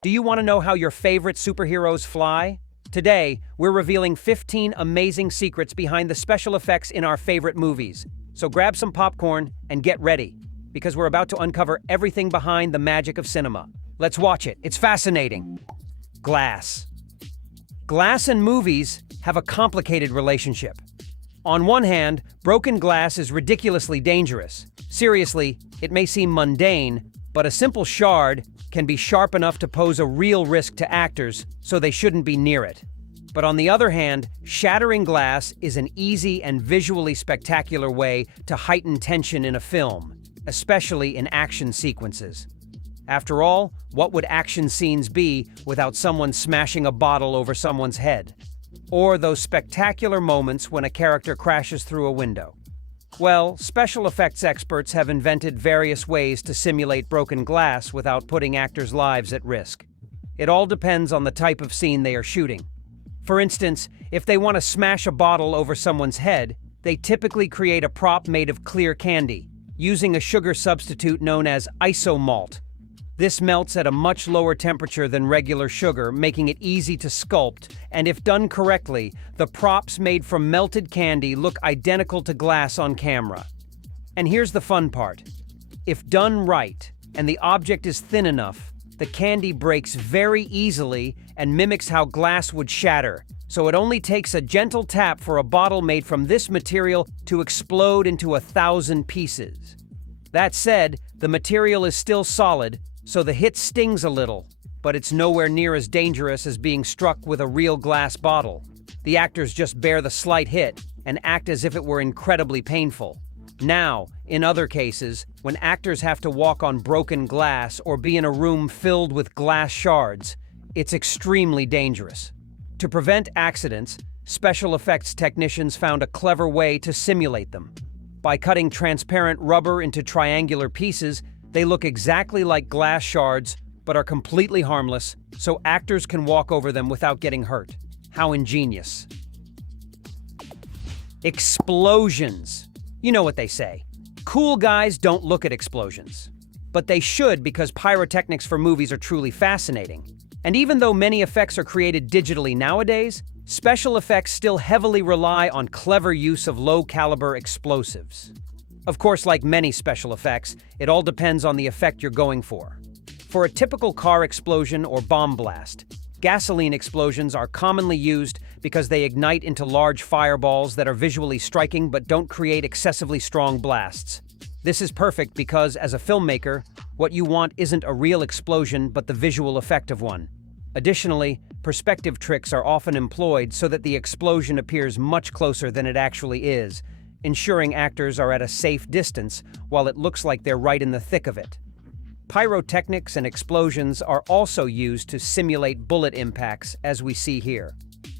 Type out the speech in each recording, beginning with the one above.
Do you want to know how your favorite superheroes fly? Today, we're revealing 15 amazing secrets behind the special effects in our favorite movies. So grab some popcorn and get ready, because we're about to uncover everything behind the magic of cinema. Let's watch it. It's fascinating. Glass. Glass and movies have a complicated relationship. On one hand, broken glass is ridiculously dangerous. Seriously, it may seem mundane, but a simple shard can be sharp enough to pose a real risk to actors, so they shouldn't be near it. But on the other hand, shattering glass is an easy and visually spectacular way to heighten tension in a film, especially in action sequences. After all, what would action scenes be without someone smashing a bottle over someone's head? Or those spectacular moments when a character crashes through a window? Well, special effects experts have invented various ways to simulate broken glass without putting actors' lives at risk. It all depends on the type of scene they are shooting. For instance, if they want to smash a bottle over someone's head, they typically create a prop made of clear candy, using a sugar substitute known as isomalt. This melts at a much lower temperature than regular sugar, making it easy to sculpt, and if done correctly, the props made from melted candy look identical to glass on camera. And here's the fun part. If done right, and the object is thin enough, the candy breaks very easily and mimics how glass would shatter, so it only takes a gentle tap for a bottle made from this material to explode into 1,000 pieces. That said, the material is still solid, so the hit stings a little, but it's nowhere near as dangerous as being struck with a real glass bottle. The actors just bear the slight hit and act as if it were incredibly painful. Now, in other cases, when actors have to walk on broken glass or be in a room filled with glass shards, it's extremely dangerous. To prevent accidents, special effects technicians found a clever way to simulate them. By cutting transparent rubber into triangular pieces, they look exactly like glass shards, but are completely harmless, so actors can walk over them without getting hurt. How ingenious. Explosions. You know what they say. Cool guys don't look at explosions. But they should, because pyrotechnics for movies are truly fascinating. And even though many effects are created digitally nowadays, special effects still heavily rely on clever use of low-caliber explosives. Of course, like many special effects, it all depends on the effect you're going for. For a typical car explosion or bomb blast, gasoline explosions are commonly used because they ignite into large fireballs that are visually striking but don't create excessively strong blasts. This is perfect because, as a filmmaker, what you want isn't a real explosion but the visual effect of one. Additionally, perspective tricks are often employed so that the explosion appears much closer than it actually is, ensuring actors are at a safe distance while it looks like they're right in the thick of it. Pyrotechnics and explosions are also used to simulate bullet impacts, as we see here.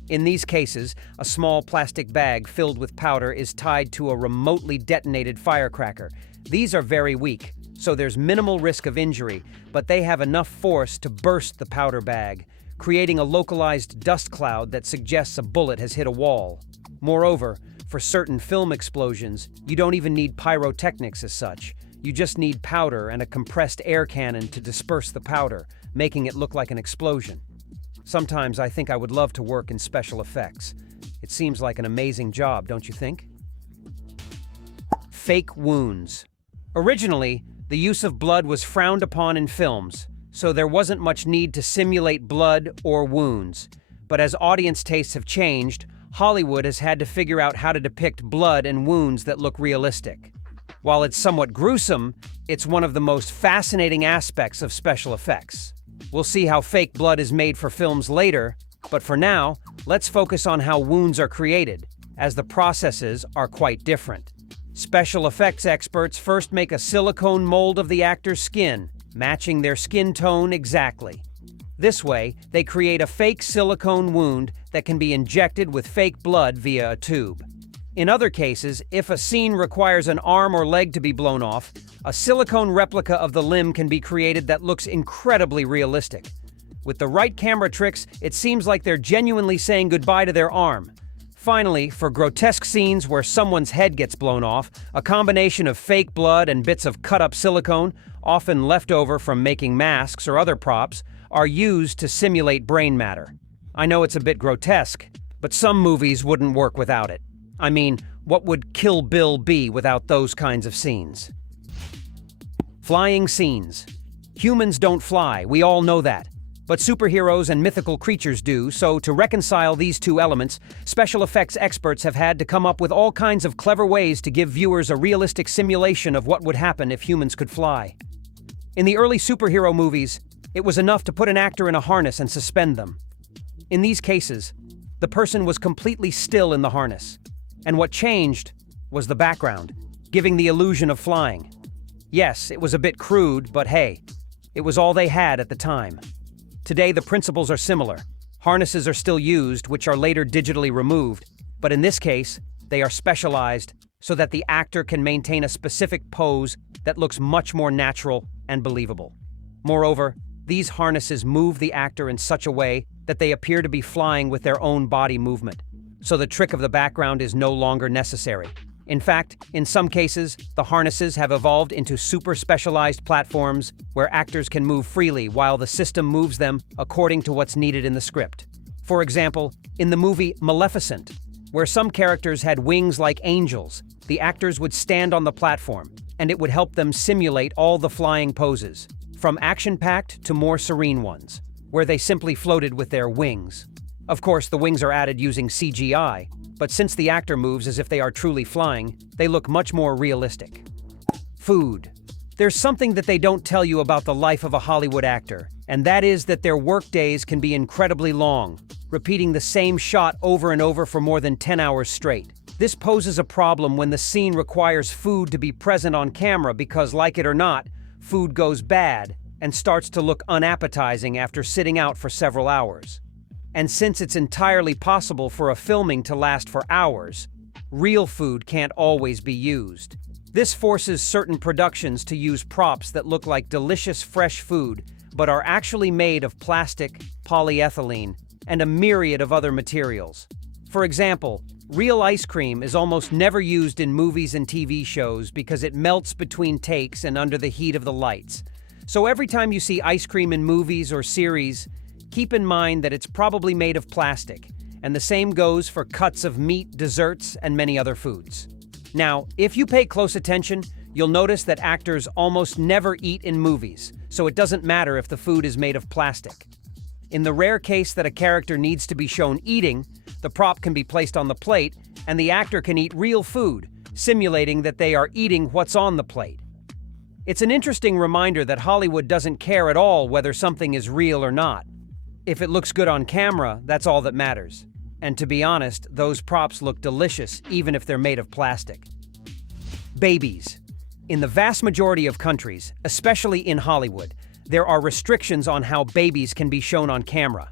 In these cases, a small plastic bag filled with powder is tied to a remotely detonated firecracker. These are very weak, so there's minimal risk of injury, but they have enough force to burst the powder bag, creating a localized dust cloud that suggests a bullet has hit a wall. Moreover, for certain film explosions, you don't even need pyrotechnics as such. You just need powder and a compressed air cannon to disperse the powder, making it look like an explosion. Sometimes I think I would love to work in special effects. It seems like an amazing job, don't you think? Fake wounds. Originally, the use of blood was frowned upon in films, so there wasn't much need to simulate blood or wounds. But as audience tastes have changed, Hollywood has had to figure out how to depict blood and wounds that look realistic. While it's somewhat gruesome, it's one of the most fascinating aspects of special effects. We'll see how fake blood is made for films later, but for now, let's focus on how wounds are created, as the processes are quite different. Special effects experts first make a silicone mold of the actor's skin, matching their skin tone exactly. This way, they create a fake silicone wound that can be injected with fake blood via a tube. In other cases, if a scene requires an arm or leg to be blown off, a silicone replica of the limb can be created that looks incredibly realistic. With the right camera tricks, it seems like they're genuinely saying goodbye to their arm. Finally, for grotesque scenes where someone's head gets blown off, a combination of fake blood and bits of cut-up silicone, often left over from making masks or other props, are used to simulate brain matter. I know it's a bit grotesque, but some movies wouldn't work without it. I mean, what would Kill Bill be without those kinds of scenes? Flying scenes. Humans don't fly, we all know that. But superheroes and mythical creatures do, so to reconcile these two elements, special effects experts have had to come up with all kinds of clever ways to give viewers a realistic simulation of what would happen if humans could fly. In the early superhero movies, it was enough to put an actor in a harness and suspend them. In these cases, the person was completely still in the harness, and what changed was the background, giving the illusion of flying. Yes, it was a bit crude, but hey, it was all they had at the time. Today, the principles are similar. Harnesses are still used, which are later digitally removed, but in this case, they are specialized so that the actor can maintain a specific pose that looks much more natural and believable. Moreover, these harnesses move the actor in such a way that they appear to be flying with their own body movement, so the trick of the background is no longer necessary. In fact, in some cases, the harnesses have evolved into super specialized platforms where actors can move freely while the system moves them according to what's needed in the script. For example, in the movie Maleficent, where some characters had wings like angels, the actors would stand on the platform, and it would help them simulate all the flying poses, from action-packed to more serene ones, where they simply floated with their wings. Of course, the wings are added using CGI, but since the actor moves as if they are truly flying, they look much more realistic. Food. There's something that they don't tell you about the life of a Hollywood actor, and that is that their work days can be incredibly long, repeating the same shot over and over for more than 10 hours straight. This poses a problem when the scene requires food to be present on camera because, like it or not, food goes bad and starts to look unappetizing after sitting out for several hours. And since it's entirely possible for a filming to last for hours, real food can't always be used. This forces certain productions to use props that look like delicious fresh food, but are actually made of plastic, polyethylene, and a myriad of other materials. For example, real ice cream is almost never used in movies and TV shows because it melts between takes and under the heat of the lights. So every time you see ice cream in movies or series, keep in mind that it's probably made of plastic, and the same goes for cuts of meat, desserts, and many other foods. Now, if you pay close attention, you'll notice that actors almost never eat in movies, so it doesn't matter if the food is made of plastic. In the rare case that a character needs to be shown eating, the prop can be placed on the plate, and the actor can eat real food, simulating that they are eating what's on the plate. It's an interesting reminder that Hollywood doesn't care at all whether something is real or not. If it looks good on camera, that's all that matters. And to be honest, those props look delicious even if they're made of plastic. Babies. In the vast majority of countries, especially in Hollywood, there are restrictions on how babies can be shown on camera.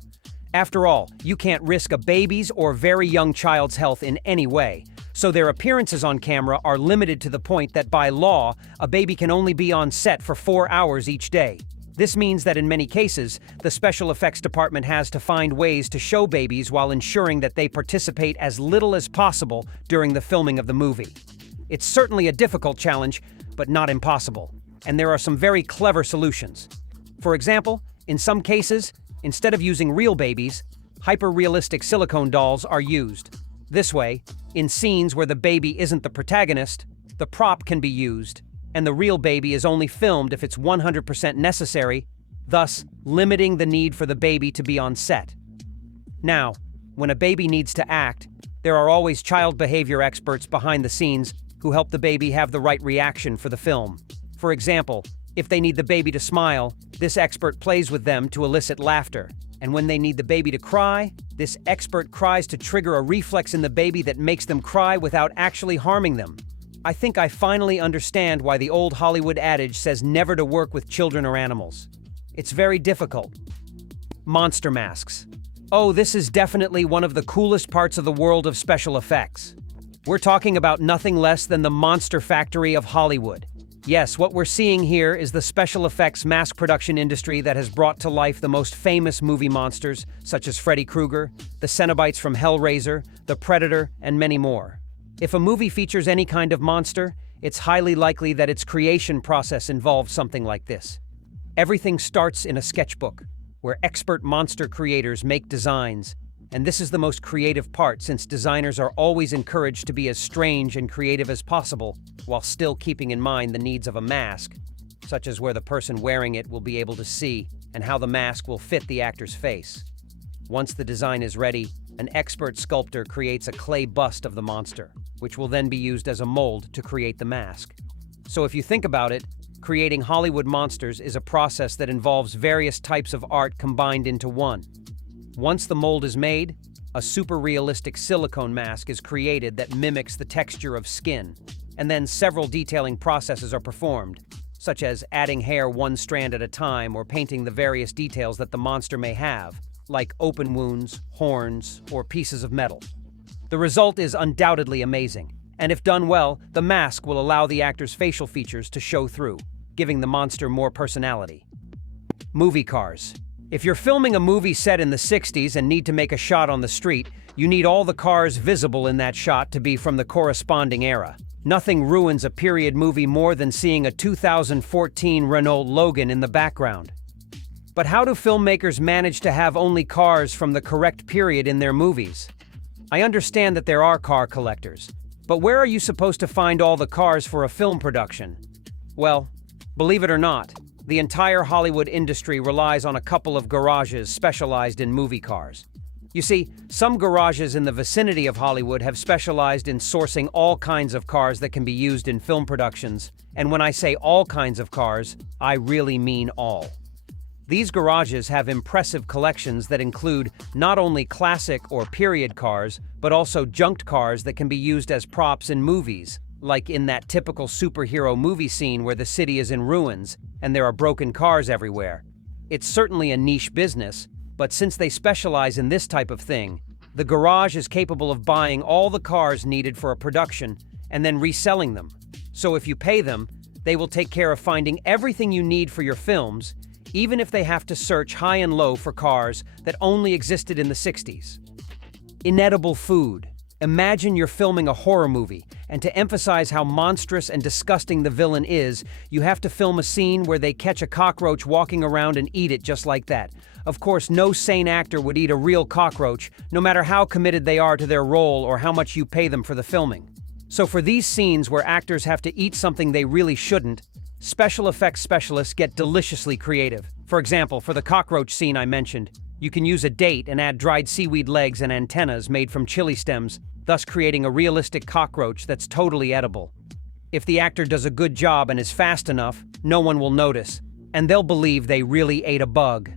After all, you can't risk a baby's or very young child's health in any way, so their appearances on camera are limited to the point that by law, a baby can only be on set for 4 hours each day. This means that in many cases, the special effects department has to find ways to show babies while ensuring that they participate as little as possible during the filming of the movie. It's certainly a difficult challenge, but not impossible, and there are some very clever solutions. For example, in some cases, instead of using real babies, hyper-realistic silicone dolls are used. This way, in scenes where the baby isn't the protagonist, the prop can be used, and the real baby is only filmed if it's 100% necessary, thus limiting the need for the baby to be on set. Now, when a baby needs to act, there are always child behavior experts behind the scenes who help the baby have the right reaction for the film. For example, if they need the baby to smile, this expert plays with them to elicit laughter. And when they need the baby to cry, this expert cries to trigger a reflex in the baby that makes them cry without actually harming them. I think I finally understand why the old Hollywood adage says never to work with children or animals. It's very difficult. Monster masks. Oh, this is definitely one of the coolest parts of the world of special effects. We're talking about nothing less than the monster factory of Hollywood. Yes, what we're seeing here is the special effects mass production industry that has brought to life the most famous movie monsters, such as Freddy Krueger, the Cenobites from Hellraiser, the Predator, and many more. If a movie features any kind of monster, it's highly likely that its creation process involved something like this. Everything starts in a sketchbook, where expert monster creators make designs. And this is the most creative part, since designers are always encouraged to be as strange and creative as possible, while still keeping in mind the needs of a mask, such as where the person wearing it will be able to see and how the mask will fit the actor's face. Once the design is ready, an expert sculptor creates a clay bust of the monster, which will then be used as a mold to create the mask. So if you think about it, creating Hollywood monsters is a process that involves various types of art combined into one. Once the mold is made, a super realistic silicone mask is created that mimics the texture of skin, and then several detailing processes are performed, such as adding hair one strand at a time or painting the various details that the monster may have, like open wounds, horns, or pieces of metal. The result is undoubtedly amazing, and if done well, the mask will allow the actor's facial features to show through, giving the monster more personality. Movie cars. If you're filming a movie set in the 60s and need to make a shot on the street, you need all the cars visible in that shot to be from the corresponding era. Nothing ruins a period movie more than seeing a 2014 Renault Logan in the background. But how do filmmakers manage to have only cars from the correct period in their movies? I understand that there are car collectors, but where are you supposed to find all the cars for a film production? Well, believe it or not, the entire Hollywood industry relies on a couple of garages specialized in movie cars. You see, some garages in the vicinity of Hollywood have specialized in sourcing all kinds of cars that can be used in film productions, and when I say all kinds of cars, I really mean all. These garages have impressive collections that include not only classic or period cars, but also junked cars that can be used as props in movies, like in that typical superhero movie scene where the city is in ruins and there are broken cars everywhere. It's certainly a niche business, but since they specialize in this type of thing, the garage is capable of buying all the cars needed for a production and then reselling them. So if you pay them, they will take care of finding everything you need for your films, even if they have to search high and low for cars that only existed in the 60s. Inedible food. Imagine you're filming a horror movie, and to emphasize how monstrous and disgusting the villain is, you have to film a scene where they catch a cockroach walking around and eat it just like that. Of course, no sane actor would eat a real cockroach, no matter how committed they are to their role or how much you pay them for the filming. So for these scenes where actors have to eat something they really shouldn't, special effects specialists get deliciously creative. For example, for the cockroach scene I mentioned, you can use a date and add dried seaweed legs and antennas made from chili stems, thus creating a realistic cockroach that's totally edible. If the actor does a good job and is fast enough, no one will notice, and they'll believe they really ate a bug.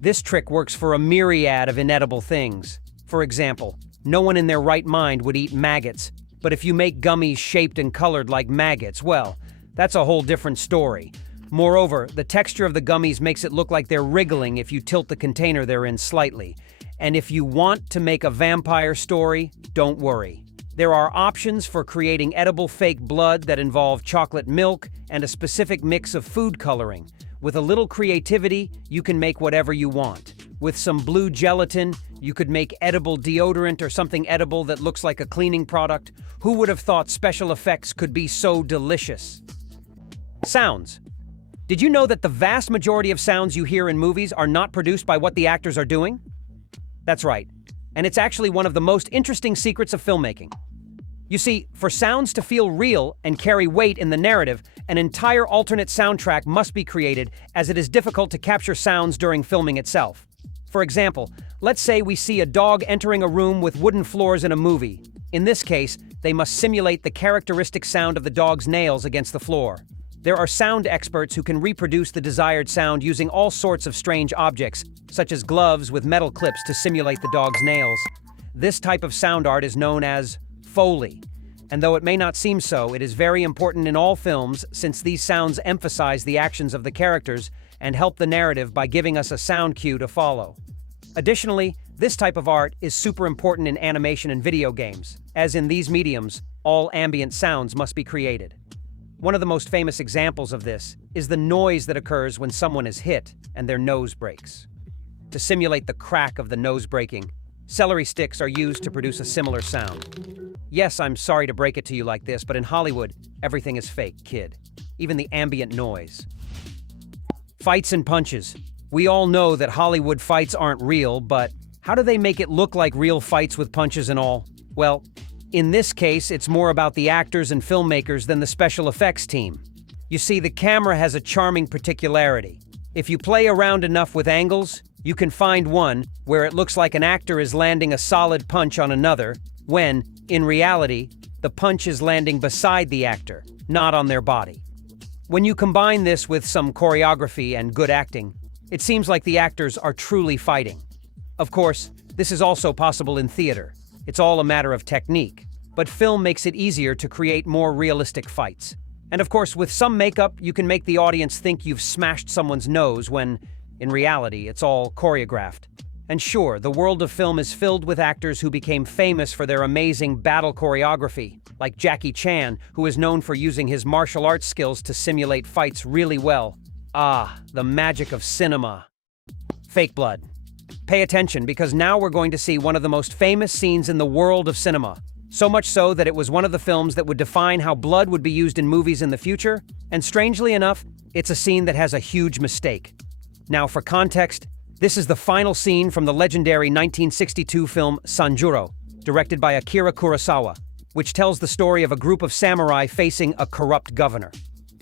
This trick works for a myriad of inedible things. For example, no one in their right mind would eat maggots, but if you make gummies shaped and colored like maggots, well, that's a whole different story. Moreover, the texture of the gummies makes it look like they're wriggling if you tilt the container they're in slightly. And if you want to make a vampire story, don't worry. There are options for creating edible fake blood that involve chocolate milk and a specific mix of food coloring. With a little creativity, you can make whatever you want. With some blue gelatin, you could make edible deodorant or something edible that looks like a cleaning product. Who would have thought special effects could be so delicious? Sounds. Did you know that the vast majority of sounds you hear in movies are not produced by what the actors are doing? That's right, and it's actually one of the most interesting secrets of filmmaking. You see, for sounds to feel real and carry weight in the narrative, an entire alternate soundtrack must be created, as it is difficult to capture sounds during filming itself. For example, let's say we see a dog entering a room with wooden floors in a movie. In this case, they must simulate the characteristic sound of the dog's nails against the floor. There are sound experts who can reproduce the desired sound using all sorts of strange objects, such as gloves with metal clips to simulate the dog's nails. This type of sound art is known as Foley. And though it may not seem so, it is very important in all films, since these sounds emphasize the actions of the characters and help the narrative by giving us a sound cue to follow. Additionally, this type of art is super important in animation and video games, as in these mediums, all ambient sounds must be created. One of the most famous examples of this is the noise that occurs when someone is hit and their nose breaks. To simulate the crack of the nose breaking, celery sticks are used to produce a similar sound. Yes, I'm sorry to break it to you like this, but in Hollywood, everything is fake, kid. Even the ambient noise. Fights and punches. We all know that Hollywood fights aren't real, but how do they make it look like real fights with punches and all? Well, in this case, it's more about the actors and filmmakers than the special effects team. You see, the camera has a charming particularity. If you play around enough with angles, you can find one where it looks like an actor is landing a solid punch on another, when, in reality, the punch is landing beside the actor, not on their body. When you combine this with some choreography and good acting, it seems like the actors are truly fighting. Of course, this is also possible in theater. It's all a matter of technique, but film makes it easier to create more realistic fights. And of course, with some makeup, you can make the audience think you've smashed someone's nose when, in reality, it's all choreographed. And sure, the world of film is filled with actors who became famous for their amazing battle choreography, like Jackie Chan, who is known for using his martial arts skills to simulate fights really well. Ah, the magic of cinema. Fake blood. Pay attention, because now we're going to see one of the most famous scenes in the world of cinema. So much so that it was one of the films that would define how blood would be used in movies in the future, and strangely enough, it's a scene that has a huge mistake. Now, for context, this is the final scene from the legendary 1962 film Sanjuro, directed by Akira Kurosawa, which tells the story of a group of samurai facing a corrupt governor.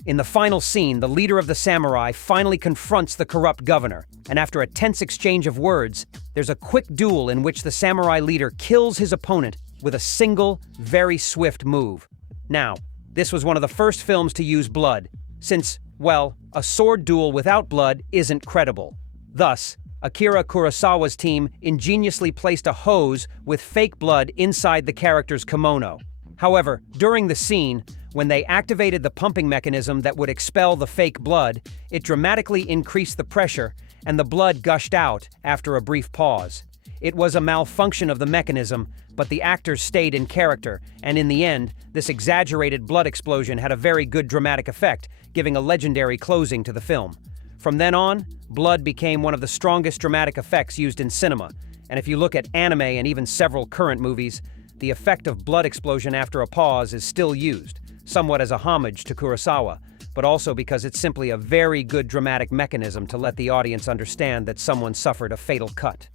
In the final scene, the leader of the samurai finally confronts the corrupt governor, and after a tense exchange of words, there's a quick duel in which the samurai leader kills his opponent with a single, very swift move. Now, this was one of the first films to use blood, since, well, a sword duel without blood isn't credible. Thus, Akira Kurosawa's team ingeniously placed a hose with fake blood inside the character's kimono. However, during the scene, when they activated the pumping mechanism that would expel the fake blood, it dramatically increased the pressure, and the blood gushed out after a brief pause. It was a malfunction of the mechanism, but the actors stayed in character, and in the end, this exaggerated blood explosion had a very good dramatic effect, giving a legendary closing to the film. From then on, blood became one of the strongest dramatic effects used in cinema, and if you look at anime and even several current movies, the effect of blood explosion after a pause is still used, somewhat as a homage to Kurosawa, but also because it's simply a very good dramatic mechanism to let the audience understand that someone suffered a fatal cut.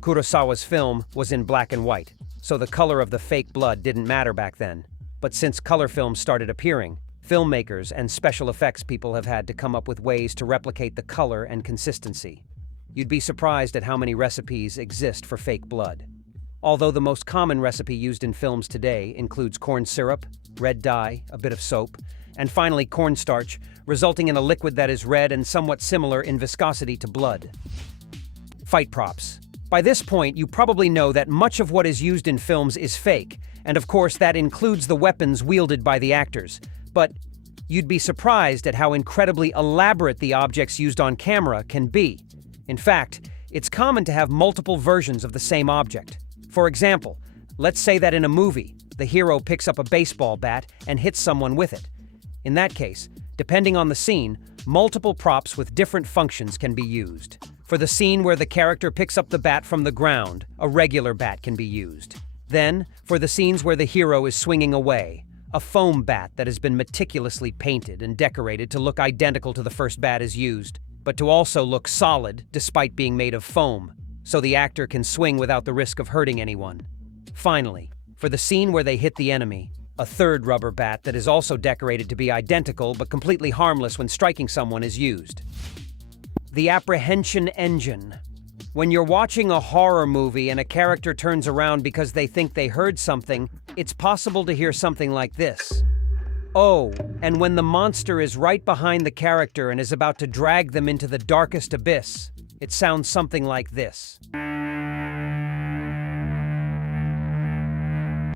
Kurosawa's film was in black and white, so the color of the fake blood didn't matter back then. But since color films started appearing, filmmakers and special effects people have had to come up with ways to replicate the color and consistency. You'd be surprised at how many recipes exist for fake blood. Although the most common recipe used in films today includes corn syrup, red dye, a bit of soap, and finally cornstarch, resulting in a liquid that is red and somewhat similar in viscosity to blood. Fight props. By this point, you probably know that much of what is used in films is fake, and of course that includes the weapons wielded by the actors. But you'd be surprised at how incredibly elaborate the objects used on camera can be. In fact, it's common to have multiple versions of the same object. For example, let's say that in a movie, the hero picks up a baseball bat and hits someone with it. In that case, depending on the scene, multiple props with different functions can be used. For the scene where the character picks up the bat from the ground, a regular bat can be used. Then, for the scenes where the hero is swinging away, a foam bat that has been meticulously painted and decorated to look identical to the first bat is used, but to also look solid despite being made of foam, so the actor can swing without the risk of hurting anyone. Finally, for the scene where they hit the enemy, a third rubber bat that is also decorated to be identical but completely harmless when striking someone is used. The apprehension engine. When you're watching a horror movie and a character turns around because they think they heard something, it's possible to hear something like this. Oh, and when the monster is right behind the character and is about to drag them into the darkest abyss, it sounds something like this.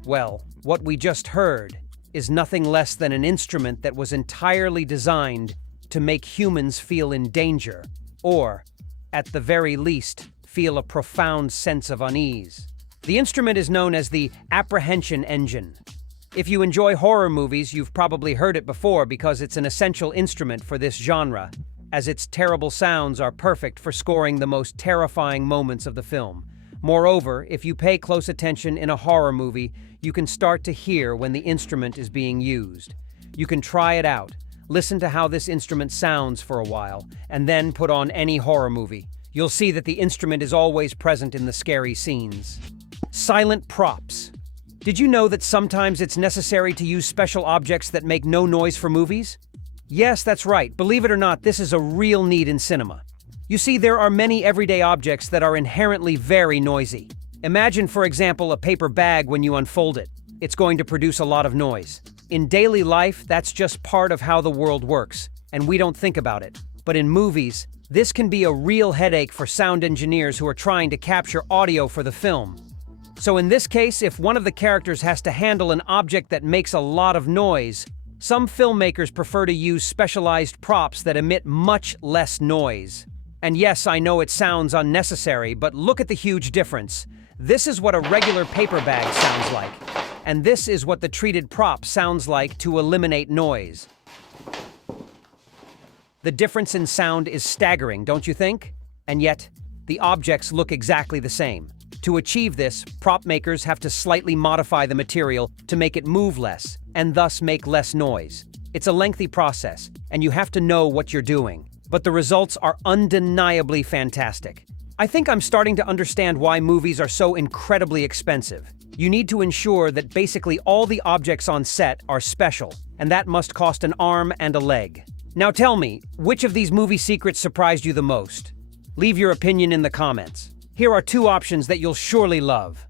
Well, what we just heard is nothing less than an instrument that was entirely designed to make humans feel in danger, or, at the very least, feel a profound sense of unease. The instrument is known as the apprehension engine. If you enjoy horror movies, you've probably heard it before because it's an essential instrument for this genre, as its terrible sounds are perfect for scoring the most terrifying moments of the film. Moreover, if you pay close attention in a horror movie, you can start to hear when the instrument is being used. You can try it out. Listen to how this instrument sounds for a while, and then put on any horror movie. You'll see that the instrument is always present in the scary scenes. Silent props. Did you know that sometimes it's necessary to use special objects that make no noise for movies? Yes, that's right. Believe it or not, this is a real need in cinema. You see, there are many everyday objects that are inherently very noisy. Imagine, for example, a paper bag when you unfold it. It's going to produce a lot of noise. In daily life, that's just part of how the world works, and we don't think about it. But in movies, this can be a real headache for sound engineers who are trying to capture audio for the film. So in this case, if one of the characters has to handle an object that makes a lot of noise, some filmmakers prefer to use specialized props that emit much less noise. And yes, I know it sounds unnecessary, but look at the huge difference. This is what a regular paper bag sounds like. And this is what the treated prop sounds like to eliminate noise. The difference in sound is staggering, don't you think? And yet, the objects look exactly the same. To achieve this, prop makers have to slightly modify the material to make it move less, and thus make less noise. It's a lengthy process, and you have to know what you're doing. But the results are undeniably fantastic. I think I'm starting to understand why movies are so incredibly expensive. You need to ensure that basically all the objects on set are special, and that must cost an arm and a leg. Now tell me, which of these movie secrets surprised you the most? Leave your opinion in the comments. Here are two options that you'll surely love.